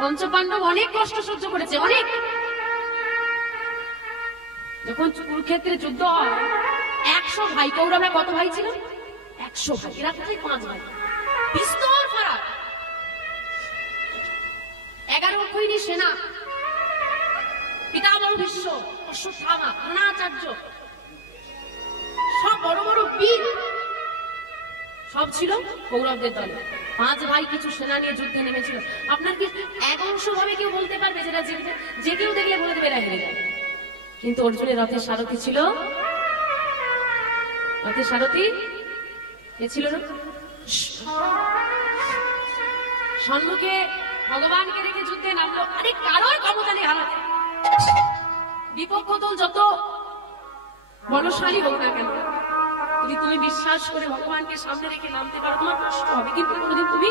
পঞ্চপাণ্ডব অনেক কষ্ট সহ্য করেছে, অনেক। যখন কুরুক্ষেত্রে যুদ্ধ হয় 100 ভাই, কৌরবরা কত ভাই ছিল? 100 ভাই, এরা কোথায় 5 ভাই? বিস্তর ফারাক। 11 অক্ষৌহিণী সেনা, পিতামহ ভীষ্ম, অশ্বত্থামা, দ্রোণাচার্য, সব বড় বড় বীর সব ছিল কৌরবদের দলে। 5 ভাই কিছু সেনা নিয়ে যুদ্ধে নেমেছিল। আপনার কি এক অংশ ভাবে কেউ বলতে পারবে যেটা যে কেউ দেখলে বলে দেবে এরা হেরে যাবে? কিন্তু অর্জুনের রথের সারথি ছিল, রথের সারথি কে ছিল? সম্মুখে ভগবানকে রেখে যুদ্ধে নামলো। আরে কারোর ক্ষমতা নেই হারাতে। বিপক্ষ দল যত বলশালী হোক না কেন, যদি তুমি বিশ্বাস করে ভগবানকে সামনে রেখে নামতে পারো, তোমার কষ্ট হবে, কিন্তু কোনোদিন তুমি